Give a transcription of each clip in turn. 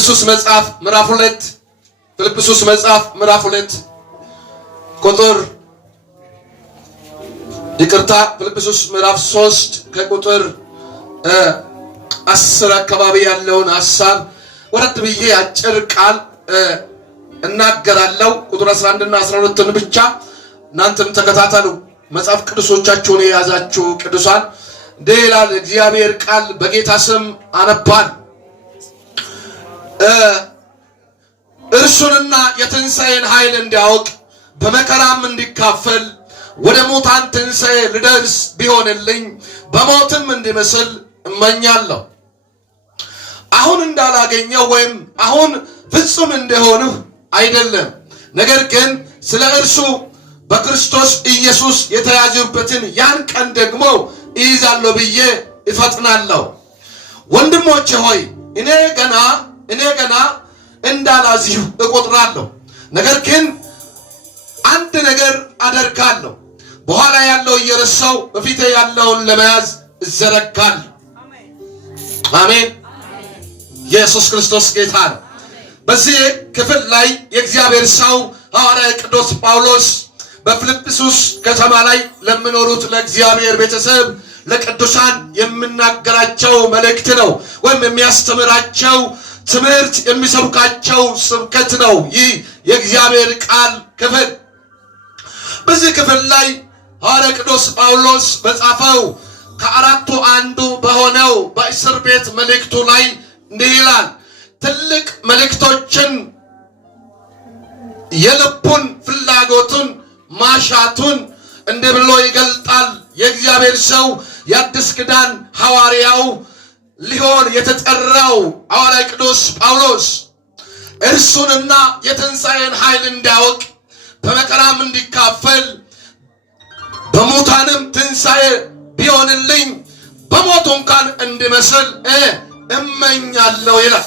ፊልጵስዩስ መጽሐፍ ምዕራፍ 2 ፊልጵስዩስ መጽሐፍ ምዕራፍ 2 ቁጥር ፊልጵስዩስ ምዕራፍ 3 ከቁጥር 10 አካባቢ ያለውን ሐሳብ ወረድ ብዬ አጭር ቃል እናገራለሁ። ቁጥር 11 እና 12ን ብቻ እናንተም ተከታተሉ። መጽሐፍ ቅዱሶቻችሁን የያዛችሁ ቅዱሳን እንዲህ ይላል እግዚአብሔር ቃል። በጌታ ስም አነባል። እርሱንና የትንሣኤን ኃይል እንዲያውቅ በመከራም እንዲካፈል ወደ ሙታን ትንሣኤ ልደርስ ቢሆንልኝ በሞትም እንዲመስል እመኛለሁ። አሁን እንዳላገኘው ወይም አሁን ፍጹም እንደሆንሁ አይደለም፣ ነገር ግን ስለ እርሱ በክርስቶስ ኢየሱስ የተያዙበትን ያን ቀን ደግሞ እይዛለሁ ብዬ እፈጥናለሁ። ወንድሞቼ ሆይ እኔ ገና እንዳላዝሁ እቆጥራለሁ። ነገር ግን አንድ ነገር አደርጋለሁ፣ በኋላ ያለው እየረሳሁ በፊቴ ያለውን ለመያዝ እዘረጋለሁ። አሜን። ኢየሱስ ክርስቶስ ጌታ ነው። በዚህ ክፍል ላይ የእግዚአብሔር ሰው ሐዋርያ ቅዱስ ጳውሎስ በፊልጵስዩስ ከተማ ላይ ለሚኖሩት ለእግዚአብሔር ቤተሰብ ለቅዱሳን የሚናገራቸው መልእክት ነው፣ ወይም የሚያስተምራቸው ትምህርት የሚሰብካቸው ስብከት ነው። ይህ የእግዚአብሔር ቃል ክፍል በዚህ ክፍል ላይ ሐዋርያ ቅዱስ ጳውሎስ በጻፈው ከአራቱ አንዱ በሆነው በእስር ቤት መልእክቱ ላይ እንዲህ ይላል። ትልቅ መልእክቶችን የልቡን ፍላጎቱን ማሻቱን እንዲህ ብሎ ይገልጣል። የእግዚአብሔር ሰው የአዲስ ኪዳን ሐዋርያው ሊሆን የተጠራው ሐዋርያ ቅዱስ ጳውሎስ እርሱንና የትንሣኤን ኃይል እንዲያውቅ በመከራም እንዲካፈል በሙታንም ትንሣኤ ቢሆንልኝ በሞቱ እንኳን እንዲመስል እመኛለሁ ይላል።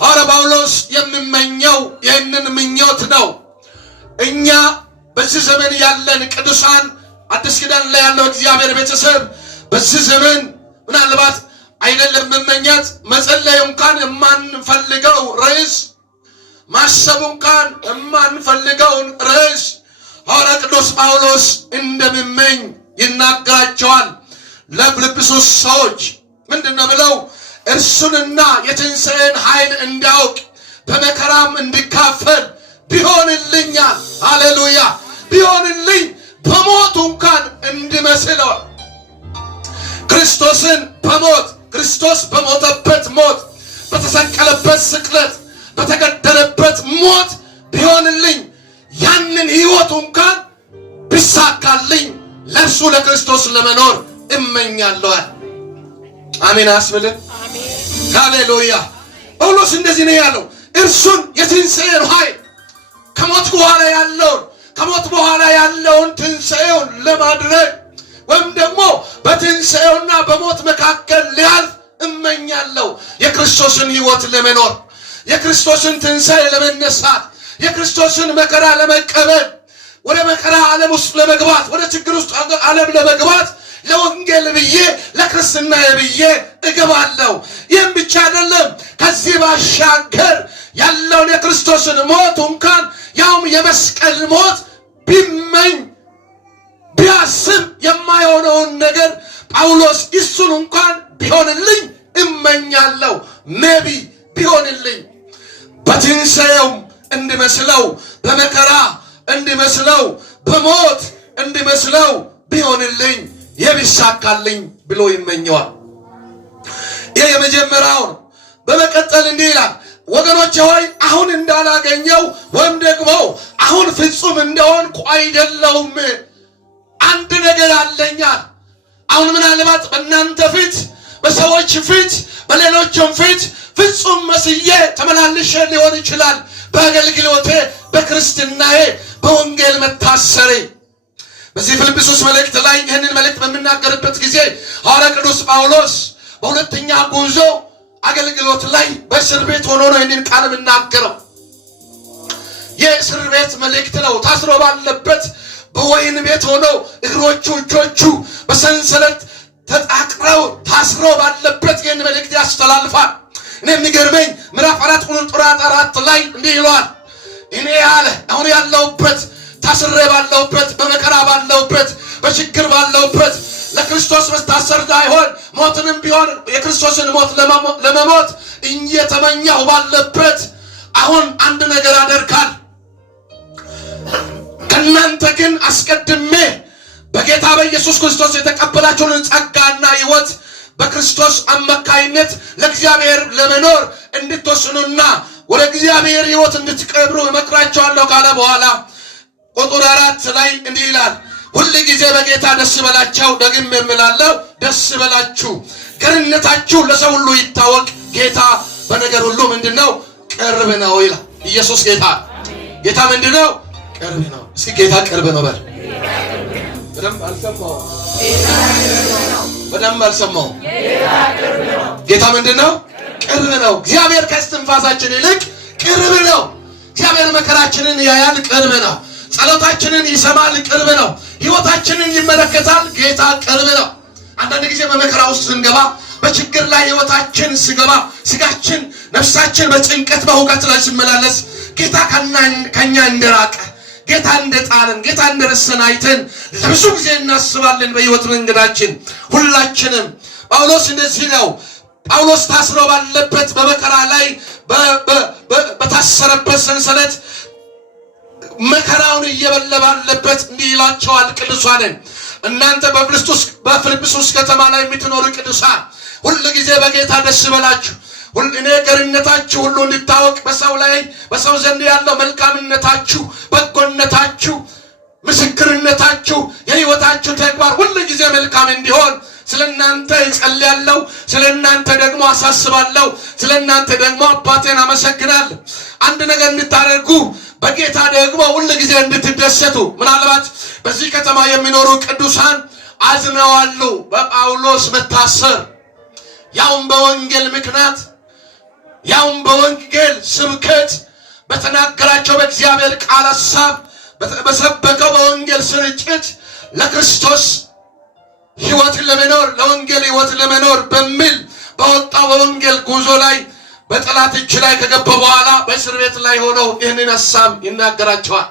ሐዋርያ ጳውሎስ የሚመኘው ይህንን ምኞት ነው። እኛ በዚህ ዘመን ያለን ቅዱሳን አዲስ ኪዳን ላይ ያለው እግዚአብሔር ቤተሰብ በዚህ ዘመን ምናልባት አይደለም መመኘት መጸለይ እንኳን የማንፈልገው ርዕስ ማሰብ እንኳን የማንፈልገውን ርዕስ ሐዋርያ ቅዱስ ጳውሎስ እንደሚመኝ ይናገራቸዋል። ለፊልጵስዩስ ሰዎች ምንድነው ብለው እርሱንና የትንሣኤን ኃይል እንዲያውቅ በመከራም እንዲካፈል ቢሆንልኛል፣ ሃሌሉያ ቢሆንልኝ በሞቱ እንኳን እንዲመስለው ክርስቶስን በሞት ክርስቶስ በሞተበት ሞት በተሰቀለበት ስቅለት በተገደለበት ሞት ቢሆንልኝ ያንን ሕይወቱ እንኳን ቢሳካልኝ ለእርሱ ለክርስቶስ ለመኖር እመኛለሁ። አሜን አስብልን። ሃሌሉያ። ጳውሎስ እንደዚህ ነው ያለው። እርሱን የትንሣኤን ኃይል ከሞት በኋላ ያለውን ትንሣኤውን ለማድረግ ወይም ደግሞ በትንሣኤውና በሞት መካከል ሊያልፍ እመኛለሁ። የክርስቶስን ሕይወት ለመኖር የክርስቶስን ትንሣኤ ለመነሳት የክርስቶስን መከራ ለመቀበል ወደ መከራ ዓለም ውስጥ ለመግባት ወደ ችግር ውስጥ ዓለም ለመግባት ለወንጌል ብዬ ለክርስትና ብዬ እገባለሁ። ይህም ብቻ አይደለም፣ ከዚህ ባሻገር ያለውን የክርስቶስን ሞት እንኳን ያውም የመስቀል ሞት ቢመኝ ቢያስብ የማይሆነውን ነገር ጳውሎስ እሱን እንኳን ቢሆንልኝ እመኛለሁ። ሜቢ ቢሆንልኝ በትንሣኤውም እንዲመስለው በመከራ እንዲመስለው በሞት እንዲመስለው ቢሆንልኝ የቢሳካልኝ ብሎ ይመኘዋል። ይህ የመጀመሪያው ነው። በመቀጠል እንዲህ ይላል፣ ወገኖቼ ሆይ አሁን እንዳላገኘው ወይም ደግሞ አሁን ፍጹም እንደሆንኩ አይደለሁም፣ አንድ ነገር አለኛል። አሁን ምናልባት በእናንተ ፊት በሰዎች ፊት በሌሎችም ፊት ፍጹም መስዬ ተመላልሼ ሊሆን ይችላል። በአገልግሎቴ በክርስትናዬ በወንጌል መታሰሬ በዚህ ፊልጵስዩስ መልእክት ላይ ይህንን መልእክት በምናገርበት ጊዜ ሐዋርያ ቅዱስ ጳውሎስ በሁለተኛ ጉዞ አገልግሎት ላይ በእስር ቤት ሆኖ ነው ይህንን ቃል የምናገረው። የእስር ቤት መልእክት ነው። ታስሮ ባለበት በወህኒ ቤት ሆኖ እግሮቹ እጆቹ በሰንሰለት ተጣቅረው ታስሮ ባለበት ይህን መልእክት ያስተላልፋል። እኔ የሚገርመኝ ምዕራፍ 4 ቁጥር 4 ላይ እንዲህ ይሏል እኔ ያለ አሁን ያለውበት ታስሬ ባለውበት በመከራ ባለውበት በችግር ባለውበት ለክርስቶስ መታሰር ሳይሆን ሞትንም ቢሆን የክርስቶስን ሞት ለመሞት እየተመኘሁ ባለበት አሁን አንድ ነገር አደርጋል ከእናንተ ግን አስቀድሜ በጌታ በኢየሱስ ክርስቶስ የተቀበላችሁን ጸጋና ሕይወት በክርስቶስ አማካይነት ለእግዚአብሔር ለመኖር እንድትወስኑና ወደ እግዚአብሔር ሕይወት እንድትቀርቡ እመክራችኋለሁ ካለ በኋላ ቁጥር 4 ላይ እንዲህ ይላል ሁሉ ጊዜ በጌታ ደስ ይበላችሁ ደግሜ እምላለሁ ደስ ይበላችሁ ገርነታችሁ ለሰው ሁሉ ይታወቅ ጌታ በነገር ሁሉ ምንድነው ቅርብ ነው ይላል ኢየሱስ ጌታ ምንድነው ቅርብ ነው እስኪ ጌታ ቅርብ ነው በል በደንብ አልሰማው ጌታ ምንድነው ቅርብ ነው እግዚአብሔር ከእስትንፋሳችን ይልቅ ቅርብ ነው እግዚአብሔር መከራችንን ያያል ቅርብ ነው ጸሎታችንን ይሰማል ቅርብ ነው ሕይወታችንን ይመለከታል ጌታ ቅርብ ነው አንዳንድ ጊዜ በመከራ ውስጥ ስንገባ በችግር ላይ ሕይወታችን ሲገባ ስጋችን ነፍሳችን በጭንቀት በሁከት ላይ ሲመላለስ ጌታ ከኛ እንደራቀ ጌታ እንደጣለን ጌታ እንደረሰን አይተን ለብዙ ጊዜ እናስባለን በሕይወት መንገዳችን ሁላችንም ጳውሎስ እንደዚህ ነው ጳውሎስ ታስሮ ባለበት በመከራ ላይ በታሰረበት ሰንሰለት መከራውን እየበለባለበት እንዲህ ይላቸዋል ቅዱሳንን እናንተ በፊልጵስዩስ ከተማ ላይ የምትኖሩ ቅዱሳን ሁሉ ጊዜ በጌታ ደስ ይበላችሁ እኔ ገርነታችሁ ሁሉ እንዲታወቅ በሰው ዘንድ ያለው መልካምነታችሁ በጎነታችሁ ምስክርነታችሁ የሕይወታችሁ ተግባር ሁሉ ጊዜ መልካም እንዲሆን ስለናንተ እጸልያለሁ ስለናንተ ደግሞ አሳስባለሁ ስለናንተ ደግሞ አባቴን አመሰግናለሁ አንድ ነገር እንድታደርጉ በጌታ ደግሞ ሁሉ ጊዜ እንድትደሰቱ ምናልባት በዚህ ከተማ የሚኖሩ ቅዱሳን አዝነዋል በጳውሎስ መታሰር ያውም በወንጌል ምክንያት ያውም በወንጌል ስብከት በተናገራቸው በእግዚአብሔር ቃል ሐሳብ በሰበከው በወንጌል ስርጭት ለክርስቶስ ሕይወት ለመኖር ለወንጌል ሕይወት ለመኖር በሚል በወጣው በወንጌል ጉዞ ላይ በጠላት እጅ ላይ ከገባ በኋላ በእስር ቤት ላይ ሆነው ይህንን ሐሳብ ይናገራቸዋል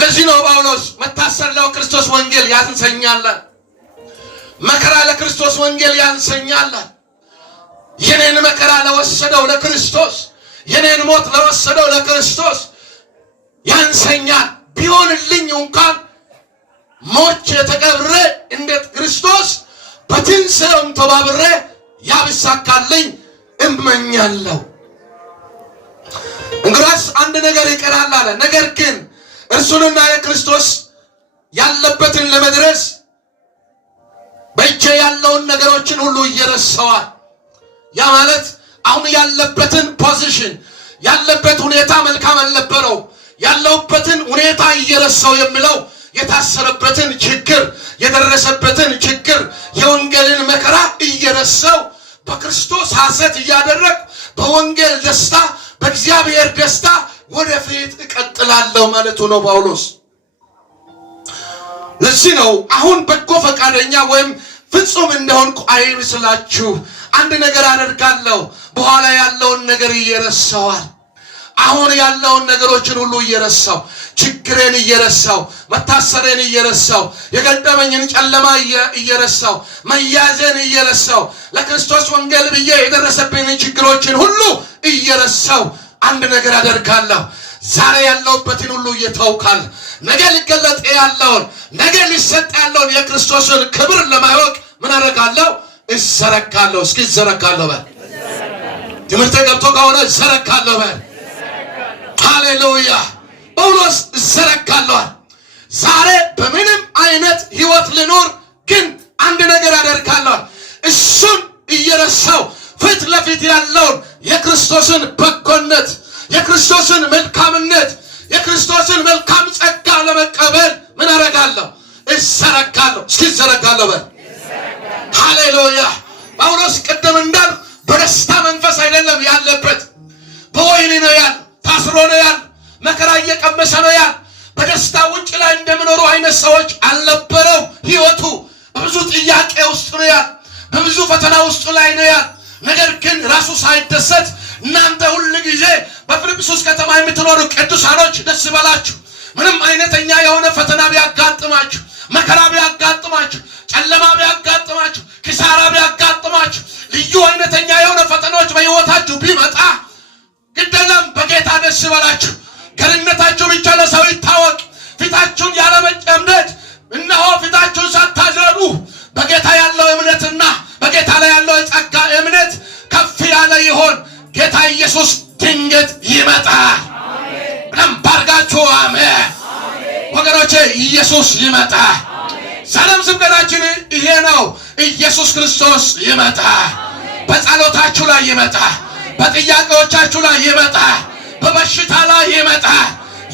ለዚህ ነው ጳውሎስ መታሰር ለክርስቶስ ወንጌል ያንሰኛል መከራ ለክርስቶስ ወንጌል ያንሰኛል የኔን መከራ ለወሰደው ለክርስቶስ የኔን ሞት ለወሰደው ለክርስቶስ ያንሰኛል ቢሆንልኝ እንኳን ሞቼ ተቀብሬ እንደ ክርስቶስ በትንሣኤው ተባብሬ ያብሳካልኝ እመኛለሁ እንግዲያስ አንድ ነገር ይቀራል አለ ነገር ግን እርሱንና የክርስቶስ ያለበትን ለመድረስ በእጄ ያለውን ነገሮችን ሁሉ እየረሳዋል ያ ማለት አሁን ያለበትን ፖዚሽን ያለበት ሁኔታ መልካም አልነበረው ያለውበትን ሁኔታ እየረሳው የሚለው የታሰረበትን ችግር የደረሰበትን ችግር የወንጌልን መከራ እየረሳው በክርስቶስ ሐሴት እያደረግ በወንጌል ደስታ በእግዚአብሔር ደስታ ወደፊት እቀጥላለሁ ማለቱ ነው ጳውሎስ ለዚህ ነው አሁን በጎ ፈቃደኛ ወይም ፍጹም እንደሆንኩ አይመስላችሁ አንድ ነገር አደርጋለሁ በኋላ ያለውን ነገር እየረሳዋል አሁን ያለውን ነገሮችን ሁሉ እየረሳው ችግሬን እየረሳው መታሰሬን እየረሳው የገጠመኝን ጨለማ እየረሳው መያዜን እየረሳው ለክርስቶስ ወንጌል ብዬ የደረሰብኝ ችግሮችን ሁሉ እየረሳው አንድ ነገር አደርጋለሁ ዛሬ ያለውበትን ሁሉ እየተውካል ነገ ሊገለጥ ያለውን ነገ ሊሰጥ ያለውን የክርስቶስን ክብር ለማወቅ ምን አደርጋለሁ እዘረጋለሁ እስኪ እዘረጋለሁ በል ትምህርት ገብቶ ከሆነ እዘረጋለሁ በል ሃሌሉያ ጳውሎስ እዘረጋለሁ ዛሬ በምንም አይነት ሕይወት ልኖር ግን አንድ ነገር አደርጋለሁ እሱን እየረሳው ፊት ለፊት ያለውን የክርስቶስን በጎነት የክርስቶስን መልካምነት የክርስቶስን መልካም ጸጋ ለመቀበል ምን አደርጋለሁ እዘረጋለሁ እስኪ እዘረጋለሁ በል ሃሌሉያ ጳውሎስ ቀደም እንዳል በደስታ መንፈስ አይደለም ያለበት በወይኒ ነው ያለ ታስሮ ነው ያለ መከራ እየቀመሰ ነው ያለ በደስታ ውጭ ላይ እንደምኖሩ አይነት ሰዎች አልነበረው ሕይወቱ በብዙ ጥያቄ ውስጥ ነው ያለ በብዙ ፈተና ውስጥ ላይ ነው ያለ ነገር ግን ራሱ ሳይደሰት እናንተ ሁሉ ጊዜ በፊልጵስዩስ ከተማ የምትኖሩ ቅዱሳኖች ደስ ይበላችሁ። ምንም አይነተኛ የሆነ ፈተና ቢያጋጥማችሁ፣ መከራ ቢያጋጥማችሁ፣ ጨለማ ቢያጋጥማችሁ፣ ኪሳራ ቢያጋጥማችሁ፣ ልዩ አይነተኛ የሆነ ፈተናዎች በሕይወታችሁ ቢመጣ ግደለም በጌታ ደስ ይበላችሁ። ገርነታችሁ ብቻ ለሰው ይታወቅ። ፊታችሁን ያለመጨምደድ እነሆ ፊታችሁን ሳታዘሩ በጌታ ያለው እምነትና በጌታ ላይ ያለው የጸጋ እምነት ከፍ ያለ ይሆን። ጌታ ኢየሱስ ድንገት ይመጣል። ባርጋችሁ አሜን ወገኖቼ። ኢየሱስ ይመጣል። ዛሬም ስብከታችን ይሄ ነው። ኢየሱስ ክርስቶስ ይመጣል። በጸሎታችሁ ላይ ይመጣል። በጥያቄዎቻችሁ ላይ ይመጣል። በበሽታ ላይ ይመጣል።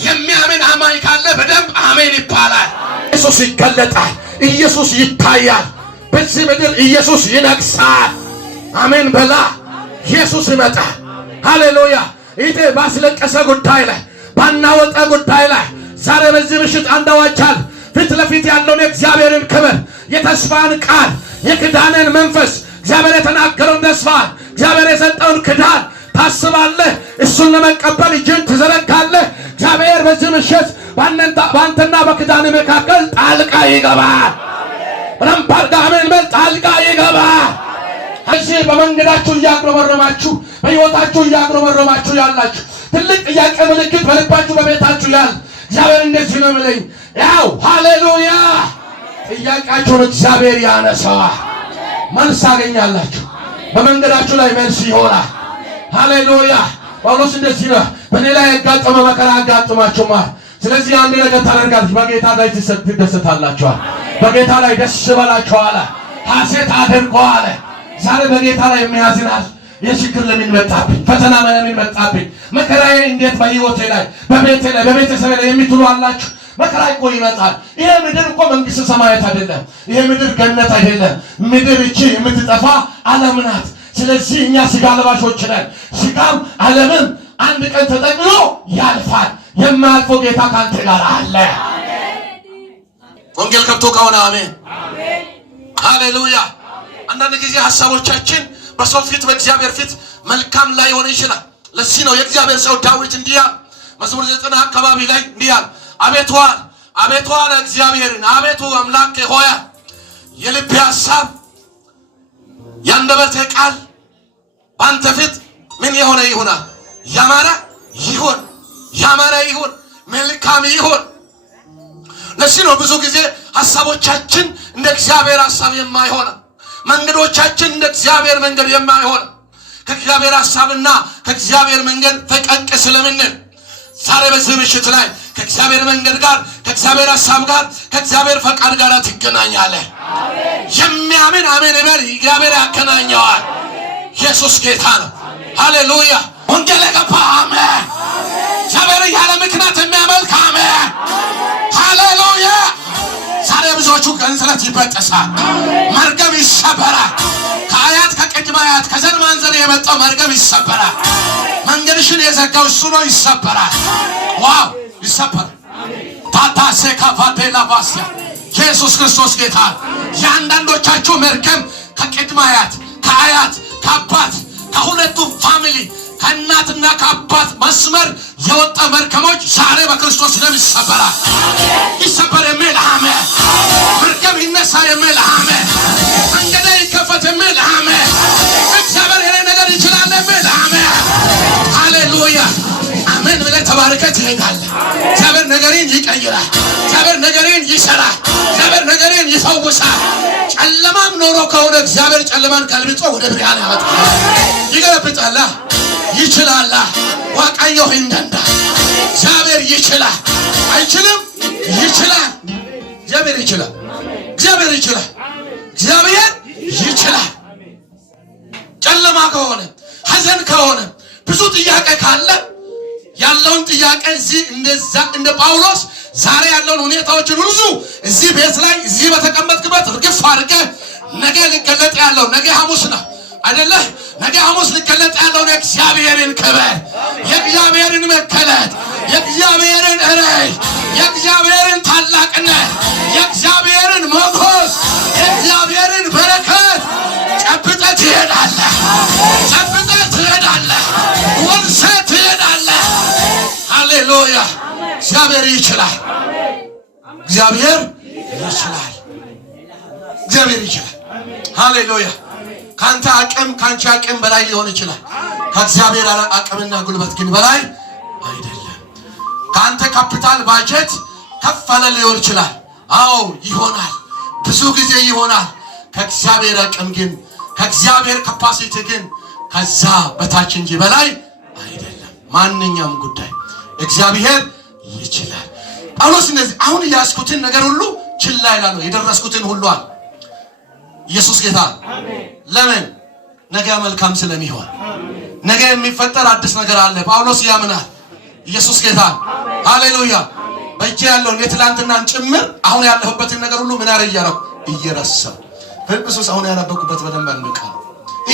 የሚያምን አማኝ ካለ በደንብ አሜን ይባላል። ኢየሱስ ይገለጣል። ኢየሱስ ይታያል። በዚህ ምድር ኢየሱስ ይነግሳል። አሜን በላ። ኢየሱስ ይመጣል። ሃሌሉያ። ይሄ ባስለቀሰ ጉዳይ ላይ ባናወጣ ጉዳይ ላይ ዛሬ በዚህ ምሽት አንድ አዋጅ አለ። ፊት ለፊት ያለውን የእግዚአብሔርን ክብር፣ የተስፋን ቃል፣ የክዳንን መንፈስ፣ እግዚአብሔር የተናገረውን ተስፋ፣ እግዚአብሔር የሰጠውን ክዳን ታስባለህ። እሱን ለመቀበል እጅን ትዘረጋለህ። እግዚአብሔር በዚህ ምሽት በአንተና በክዳን መካከል ጣልቃ ይገባል። ረምባርጋ አሜን በል። ጣልቃ ይገባል። እዚህ በመንገዳችሁ እያግረመረማችሁ በሕይወታችሁ እያግረመረማችሁ ያላችሁ ትልቅ ጥያቄ ምልክት በልባችሁ በቤታችሁ ያለ እግዚአብሔር እንደዚህ ነው የሚለኝ። ያው ሃሌሉያ ጥያቄያችሁን እግዚአብሔር ያነሳዋል። መልስ አገኛላችሁ። በመንገዳችሁ ላይ መልስ ይሆናል። ሃሌሉያ። ጳውሎስ እንደዚህ ነው፣ በእኔ ላይ ያጋጠመ መከራ አጋጥማችኋል። ስለዚህ አንድ ነገር ታደርጋላችሁ፣ በጌታ ላይ ትደሰታላችኋል። በጌታ ላይ ደስ ይበላችኋል፣ ሐሴት አድርጉ አለ። ዛሬ በጌታ ላይ የሚያዝናል። የችግር ለምን መጣብኝ? ፈተና ለምን መጣብኝ? መከራዬ እንዴት በሕይወቴ ላይ በቤቴ ላይ በቤተሰቤ ላይ የምትሉ አላችሁ። መከራ እኮ ይመጣል። ይሄ ምድር እኮ መንግስተ ሰማያት አይደለም። ይሄ ምድር ገነት አይደለም። ምድር እቺ የምትጠፋ ዓለም ናት። ስለዚህ እኛ ስጋ ለባሾች ነን። ስጋም ዓለምም አንድ ቀን ተጠቅሎ ያልፋል። የማያልፈው ጌታ ካንተ ጋር አለ። ወንጌል ከብቶ ከሆነ አሜን ሃሌሉያ። አንዳንድ ጊዜ ሐሳቦቻችን በሰው ፊት በእግዚአብሔር ፊት መልካም ላይ ሆነ ይችላል። ለዚህ ነው የእግዚአብሔር ሰው ዳዊት እንዲህ አለ፣ መዝሙር 90 አካባቢ ላይ እንዲህ አለ፣ አቤቱ አለ እግዚአብሔርን፣ አቤቱ አምላኬ ሆይ የልቤ ሐሳብ ያንደበቴ ቃል በአንተ ፊት ምን የሆነ ይሁናል? ያማረ ይሁን፣ መልካም ይሁን። ለዚህ ነው ብዙ ጊዜ ሐሳቦቻችን እንደ እግዚአብሔር ሐሳብ የማይሆን፣ መንገዶቻችን እንደ እግዚአብሔር መንገድ የማይሆን፣ ከእግዚአብሔር ሐሳብና ከእግዚአብሔር መንገድ ፈቀቅ ስለምንል ዛሬ በዚህ ምሽት ላይ ከእግዚአብሔር መንገድ ጋር ከእግዚአብሔር ሐሳብ ጋር ከእግዚአብሔር ፈቃድ ጋር ትገናኛለህ። የሚያምን አሜን ይበል። እግዚአብሔር ያገናኘዋል። ኢየሱስ ጌታ ነው። ሃሌሉያ። ወንጌል የገባ አሜን። እግዚአብሔር ያለ ምክንያት የሚያመልክ አሜን። ሃሌሉያ። ዛሬ ብዙዎቹ ሰንሰለት ይበጠሳል፣ መርገም ይሰበራል። ከአያት ከቅድመ አያት ከዘር ማንዘር የመጣው መርገም ይሰበራል። መንገድሽን የዘጋው እሱ ነው፣ ይሰበራል። ዋው ይሰበራል። ታታሴ ካፋቴላ ባስያ ኢየሱስ ክርስቶስ ጌታ። የአንዳንዶቻችሁ መርገም ከቅድመ አያት ከአያት ከአባት ከሁለቱ ፋሚሊ ከእናትና ከአባት መስመር የወጣ መርገሞች ዛሬ በክርስቶስ ደም ይሰበራል። ይሰበር የሚል አሜን። መርገም ይነሳ የሚል አሜን። መንገድ ይከፈት የሚል አሜን። እግዚአብሔር የኔ ነገር ይችላል የሚል አሜን። ሃሌሉያ አሜን ብለህ ተባርከህ ትሄዳለህ። እግዚአብሔር ነገሬን ይቀይራል። እግዚአብሔር ነገሬን ይሰራል። እግዚአብሔር ነገሬን ይፈውሳል። ጨለማም ኖሮ ከሆነ እግዚአብሔር ጨለማን ገልብጦ ወደ ብርሃን ያመጣል። ይገለብጣል። ይችላል። ዋቃዮ እንደንዳ እግዚአብሔር ይችላል። አይችልም? ይችላል። እግዚአብሔር ይችላል። እግዚአብሔር ይችላል። እግዚአብሔር ይችላል። ጨለማ ከሆነ ሐዘን ከሆነ ብዙ ጥያቄ ካለ ያለውን ጥያቄ እዚህ እንደዛ እንደ ጳውሎስ ዛሬ ያለውን ሁኔታዎችን ሁሉ እዚህ ቤት ላይ እዚህ በተቀመጥክበት ርግፍ አድርገህ ነገ ሊገለጥ ያለው ነገ ሐሙስ ነው አይደለ? ነገ ሐሙስ ሊገለጥ ያለውን የእግዚአብሔርን ክብር፣ የእግዚአብሔርን መገለጥ፣ የእግዚአብሔርን ራእይ፣ የእግዚአብሔርን ታላቅነት፣ የእግዚአብሔርን ሞገስ፣ የእግዚአብሔርን በረከት ጨብጠህ ትሄዳለህ። ጨብጠህ ትሄዳለህ። ወርሰህ ትሄዳለህ። ሃሌሉያ! እግዚአብሔር ይችላል። እግዚአብሔር ይችላል። እግዚአብሔር ይችላል። ሃሌሉያ! ካንተ አቅም ካንቺ አቅም በላይ ሊሆን ይችላል። ከእግዚአብሔር አቅምና ጉልበት ግን በላይ አይደለም። ካንተ ካፒታል ባጀት ከፍ ያለ ሊሆን ይችላል። አዎ ይሆናል፣ ብዙ ጊዜ ይሆናል። ከእግዚአብሔር አቅም ግን ከእግዚአብሔር ካፓሲቲ ግን ከዛ በታች እንጂ በላይ አይደለም። ማንኛውም ጉዳይ እግዚአብሔር ይችላል። ጳውሎስ እንደዚህ አሁን ያስኩትን ነገር ሁሉ ችላ ይላል። የደረስኩትን ሁሉ አለ ኢየሱስ ጌታ። ለምን? ነገ መልካም ስለሚሆን ነገ የሚፈጠር አዲስ ነገር አለ። ጳውሎስ ያምናል። ኢየሱስ ጌታ። ሃሌሉያ! በእጄ ያለውን የትላንትናን ጭምር አሁን ያለሁበትን ነገር ሁሉ ምን አረያረው እየረሳው ፊልጵስዩስ አሁን ያነበብኩበት በደንብ አንቀር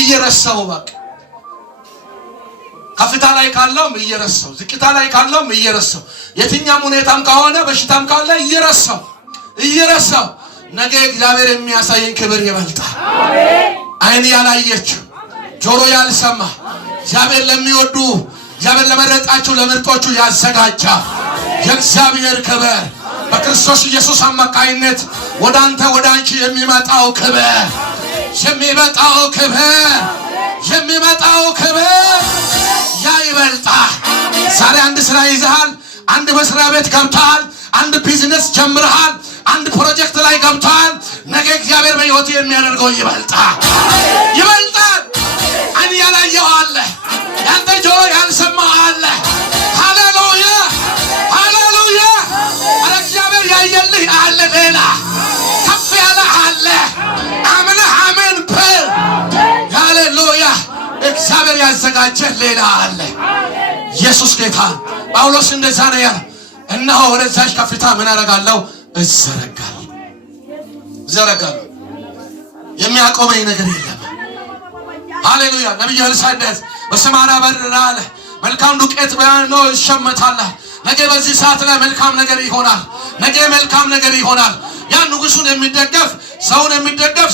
እየረሳው በቃ ከፍታ ላይ ካለውም እየረሳው ዝቅታ ላይ ካለውም እየረሳው የትኛም ሁኔታም ከሆነ በሽታም ካለ እየረሳው ነገ እግዚአብሔር የሚያሳየን ክብር ይበልጣል። አሜን። አይን ያላየችው ጆሮ ያልሰማ እግዚአብሔር ለሚወዱ እግዚአብሔር ለመረጣቸው ለምርጦቹ ያዘጋጃ የእግዚአብሔር ክብር በክርስቶስ ኢየሱስ አማካይነት ወደ አንተ ወደ አንቺ የሚመጣው ክብር ያ ይበልጣል። ዛሬ አንድ ስራ ይዘሃል። አንድ መስሪያ ቤት ገብተሃል። አንድ ቢዝነስ ጀምረሃል። አንድ ፕሮጀክት ላይ ገብተሃል። ነገ እግዚአብሔር በሕይወት የሚያደርገው ይበልጣል። አይን ያላየው አለ፣ ያንተ ጆሮ ያልሰማው አለ። ሃሌሉያ! አረ እግዚአብሔር ያየልህ አለ፣ ሌላ ከፍ ያለ አለ። አምነህ አሜን በል። ሃሌሉያ! እግዚአብሔር ያዘጋጀህ ሌላ አለ። ኢየሱስ ጌታ። ጳውሎስ እንደዛ ነው ያለው። እነሆ ወደዛች ከፍታ ምን አደርጋለሁ? እዘረጋለሁ። የሚያቆመኝ ነገር የለም። ሃሌሉያ! ነብዩ ኤልሳዕ በሰማርያ በር አለ፣ መልካም ዱቄት በያኖ ይሸመታል። ነገ በዚህ ሰዓት ላይ መልካም ነገር ይሆናል። ያ ንጉሱን የሚደገፍ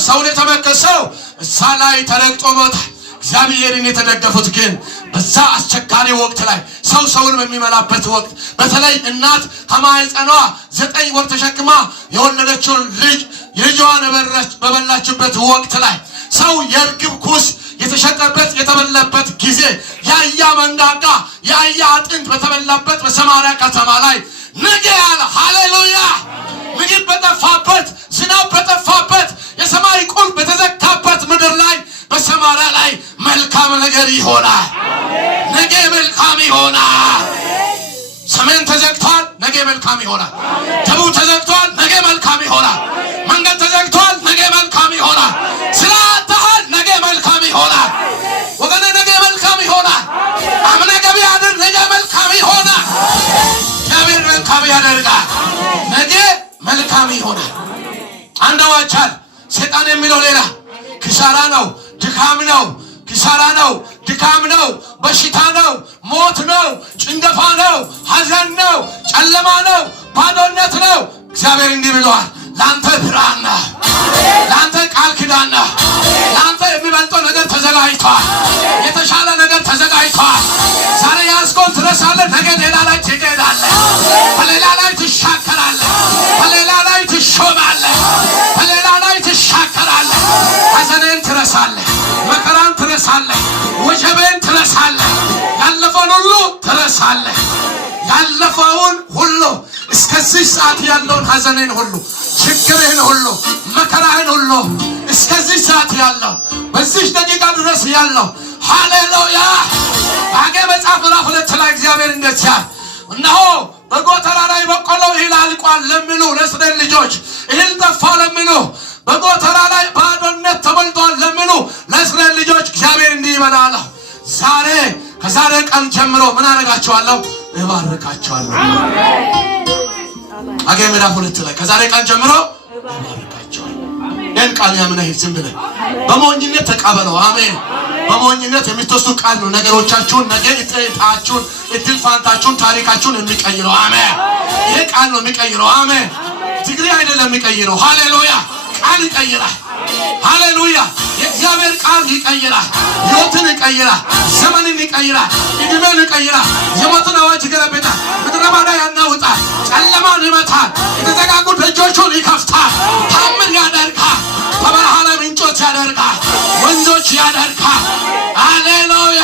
ሰውን የተመከሰው እዛ ላይ ተረግጦ ሞታል። እግዚአብሔርን የተደገፉት ግን በዛ አስቸጋሪ ወቅት ላይ ሰውን በሚመላበት ወቅት በተለይ እናት ከማህፀኗ 9 ወር ተሸክማ የወለደችውን ልጇን በበላችበት ወቅት ላይ ሰው የርግብ ኩስ የተሸጠበት የተበላበት ጊዜ ያያ መንጋጋ ያያ አጥንት በተበላበት በሰማርያ ከተማ ላይ ነገ ያለ ሃሌሉያ! ምግብ በጠፋበት ዝናብ በጠፋበት የሰማይ ቁልፍ በተዘጋበት ምድር ላይ በሰማርያ ላይ መልካም ነገር ይሆናል። ነገ መልካም ይሆናል። ሰሜን ተዘግቷል፣ ነገ መልካም ይሆናል። ደቡብ ተዘግቷል፣ ነገ መልካም ይሆናል። መንገድ ተዘግቷል፣ ነገ መልካም ይሆናል። ስላታሃል፣ ነገ መልካም ይሆናል። ወገኔ ነገ መልካም ይሆናል። አምነ ገቢ አድር፣ ነገ መልካም ይሆናል። እግዚአብሔር መልካም ያደርጋል። ነገ መልካም ይሆናል። አንድ አዋጅ ሰይጣን የሚለው ሌላ ኪሳራ ነው፣ ድካም ነው፣ ኪሳራ ነው፣ ድካም ነው፣ በሽታ ነው፣ ሞት ነው፣ ጭንገፋ ነው፣ ሐዘን ነው፣ ጨለማ ነው፣ ባዶነት ነው። እግዚአብሔር እንዲህ ብለዋል፣ ላንተ ብርሃን ነው፣ ላንተ ቃል ኪዳን ነው፣ ላንተ የሚበልጠው ነገር ተዘጋጅቷል። የተሻለ ነገር ተዘጋጅቷል። ዛሬ ያዝከውን ትረሳለህ፣ ነገ ሌላ ላይ ትሄዳለህ፣ በሌላ ላይ ትሻከራለህ፣ በሌላ ላይ ትሾማለህ፣ በሌላ ላይ ትሻከራለህ። ሐዘንን ትረሳለህ፣ መከራን ትረሳለህ፣ ወጀቤን ትረሳለህ፣ ያለፈውን ሁሉ ትረሳለህ። ያለፈውን ሁሉ እስከዚህ ሰዓት ያለውን ሐዘንን ሁሉ ችግርህን ሁሉ መከራህን ሁሉ እስከዚህ ሰዓት ያለው በዚህ ደቂቃ ድረስ ያለው ሃሌሉያ! በሐጌ መጽሐፍ ምዕራፍ 2 ላይ እግዚአብሔር እንደዚህ ያለ እነሆ በጎተራ ላይ በቆሎ እህል አልቋል ለሚሉ ለእስራኤል ልጆች እህል ጠፋ ለሚሉ በጎተራ ላይ ባዶነት ተሞልቷል ለሚሉ ለእስራኤል ልጆች እግዚአብሔር እንዲህ ይበላል። ከዛሬ ቀን ጀምሮ ምን አደርጋቸዋለሁ? እባርካቸዋለሁ። ሐጌ ምዕራፍ 2 ላይ ከዛሬ ቀን ጀምሮ እባርካቸዋለሁ። ይህን ቃል ያምነህ ዝም ብለህ በሞኝነት ተቀበለው። አሜን። በሞኝነት የምትወስዱ ቃል ነው ነገሮቻችሁን ነገ እጣችሁን እድል ፋንታችሁን ታሪካችሁን የሚቀይረው አሜን ይሄ ቃል ነው የሚቀይረው አሜን ትግሬ አይደለም የሚቀይረው ሃሌሉያ ቃል ይቀይራል ሃሌሉያ የእግዚአብሔር ቃል ይቀይራል ሕይወትን ይቀይራል ዘመንን ይቀይራል እድሜን ይቀይራል የሞትን አዋጅ ይገለብጣል ምድረ በዳ ያናውጣል ጨለማን ይመታል የተዘጋጉ ደጆቹን ይከፍታል ታምር ያደርጋል በበረሃ ላይ ምንጮች ያደርጋል ወንዞች ያደርጋል ሃሌሉያ